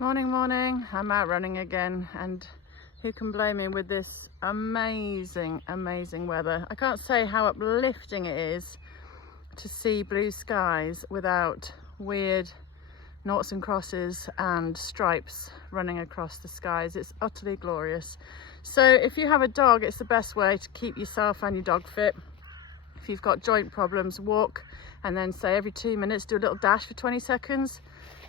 Morning. I'm out running again, and who can blame me with this amazing weather. I can't say how uplifting it is to see blue skies without weird noughts and crosses and stripes running across the skies. It's utterly glorious. So if you have a dog, it's the best way to keep yourself and your dog fit. If you've got joint problems, walk, and then say every 2 minutes do a little dash for 20 seconds.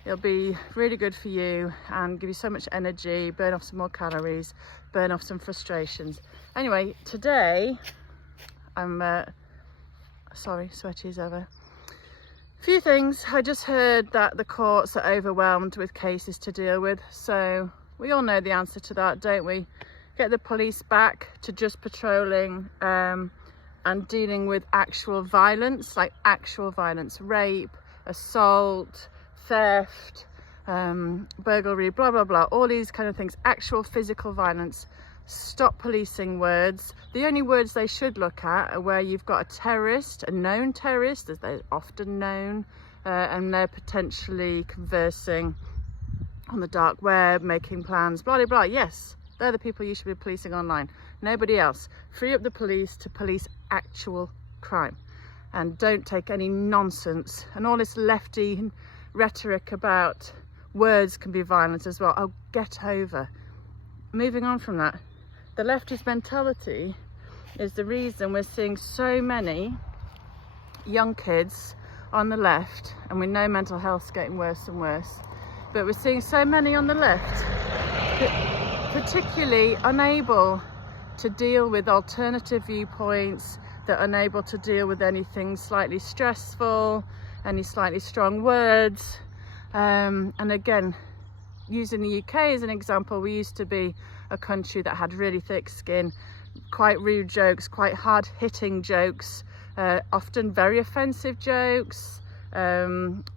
It'll be really good for you and give you so much energy, burn off some more calories, burn off some frustrations. Anyway, today I'm sweaty as ever. A few things. I just heard that the courts are overwhelmed with cases to deal with, so we all know the answer to that, don't we? Get the police back to just patrolling and dealing with actual violence, like actual violence, rape, assault, theft, burglary, blah blah blah, all these kind of things, actual physical violence. Stop policing words. The only words they should look at are where you've got a terrorist, a known terrorist, as they're often known, and they're potentially conversing on the dark web, making plans, blah blah blah. Yes, they're the people you should be policing online, nobody else. Free up the police to police actual crime, and don't take any nonsense and all this lefty rhetoric about words can be violent as well. Oh, get over. Moving on from that, the leftist mentality is the reason we're seeing so many young kids on the left, and we know mental health's getting worse and worse, but we're seeing so many on the left particularly unable to deal with alternative viewpoints. They're unable to deal with anything slightly stressful, any slightly strong words, and again, using the UK as an example, we used to be a country that had really thick skin, quite rude jokes, quite hard-hitting jokes, often very offensive jokes,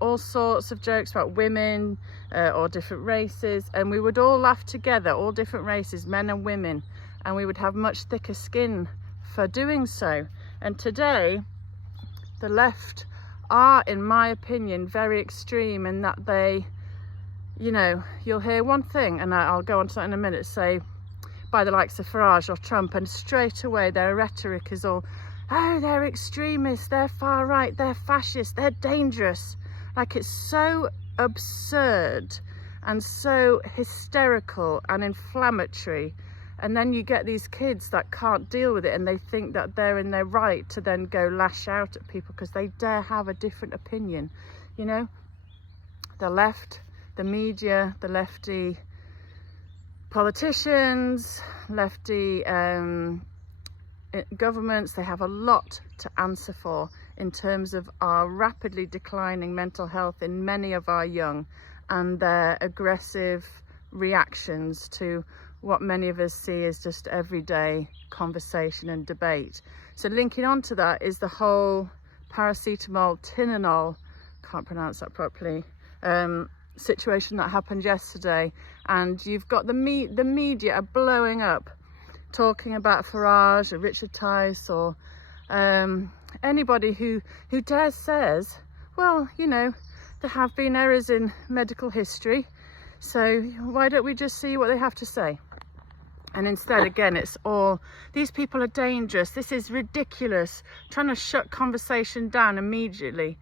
all sorts of jokes about women or different races, and we would all laugh together, all different races, men and women, and we would have much thicker skin for doing so. And today the left are, in my opinion, very extreme in that they, you'll hear one thing, and I'll go on to that in a minute, say by the likes of Farage or Trump, and straight away their rhetoric is all, oh, they're extremists, they're far right, they're fascists, they're dangerous. Like, it's so absurd and so hysterical and inflammatory. And then you get these kids that can't deal with it, and they think that they're in their right to then go lash out at people because they dare have a different opinion. The left, the media, the lefty politicians, lefty governments, they have a lot to answer for in terms of our rapidly declining mental health in many of our young, and their aggressive reactions to what many of us see as just everyday conversation and debate. So linking on to that is the whole paracetamol, Tylenol, can't pronounce that properly, situation that happened yesterday. And you've got the media are blowing up, talking about Farage or Richard Tice or anybody who dares says, well, there have been errors in medical history, so why don't we just see what they have to say? And instead, again, it's all, these people are dangerous, this is ridiculous, trying to shut conversation down immediately.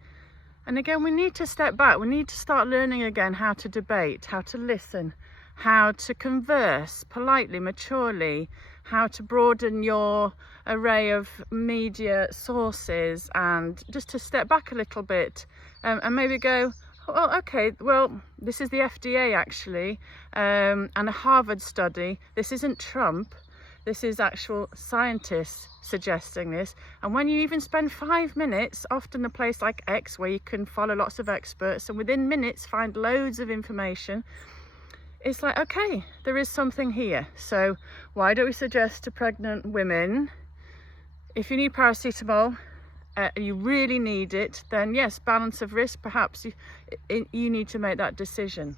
And again, we need to step back. We need to start learning again how to debate, how to listen, how to converse politely, maturely, how to broaden your array of media sources, and just to step back a little bit and maybe go, oh, okay, well, this is the FDA actually, and a Harvard study. This isn't Trump. This is actual scientists suggesting this. And when you even spend 5 minutes, often a place like X where you can follow lots of experts and within minutes find loads of information, it's like, okay, there is something here. So why don't we suggest to pregnant women, if you need paracetamol, you really need it, then yes, balance of risk, perhaps you need to make that decision,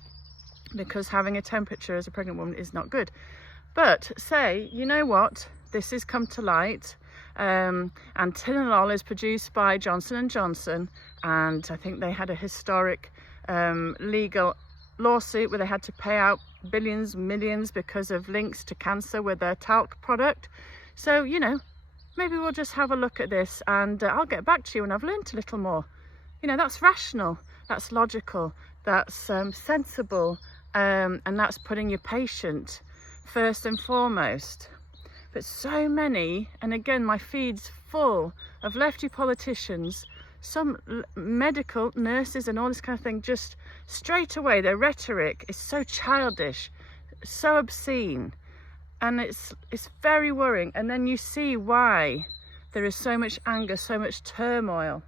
because having a temperature as a pregnant woman is not good. But say, you know what, this has come to light, and Tylenol is produced by Johnson & Johnson, and I think they had a historic legal lawsuit where they had to pay out billions, millions because of links to cancer with their talc product. So, you know, maybe we'll just have a look at this, and I'll get back to you when I've learnt a little more. You know, that's rational, that's logical, that's sensible, and that's putting your patient first and foremost. But so many, and again, my feed's full of lefty politicians, some medical nurses and all this kind of thing, just straight away, their rhetoric is so childish, so obscene, and it's very worrying. And then you see why there is so much anger, so much turmoil.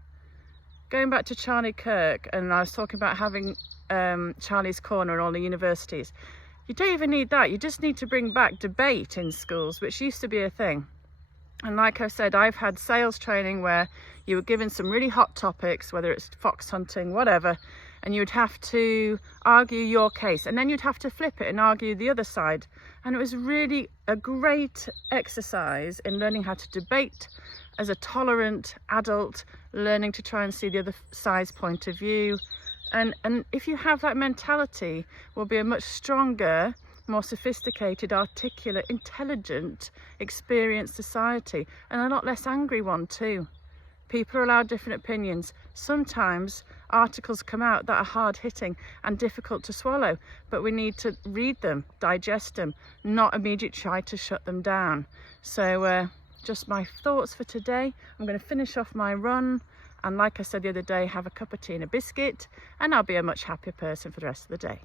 Going back to Charlie Kirk, and I was talking about having Charlie's Corner in all the universities. You don't even need that. You just need to bring back debate in schools, which used to be a thing. And like I said, I've had sales training where you were given some really hot topics, whether it's fox hunting, whatever, and you'd have to argue your case, and then you'd have to flip it and argue the other side. And it was really a great exercise in learning how to debate as a tolerant adult, learning to try and see the other side's point of view. And if you have that mentality, we'll be a much stronger, more sophisticated, articulate, intelligent, experienced society, and a lot less angry one too. People are allowed different opinions. Sometimes articles come out that are hard-hitting and difficult to swallow, but we need to read them, digest them, not immediately try to shut them down. So just my thoughts for today. I'm going to finish off my run, and like I said the other day, have a cup of tea and a biscuit, and I'll be a much happier person for the rest of the day.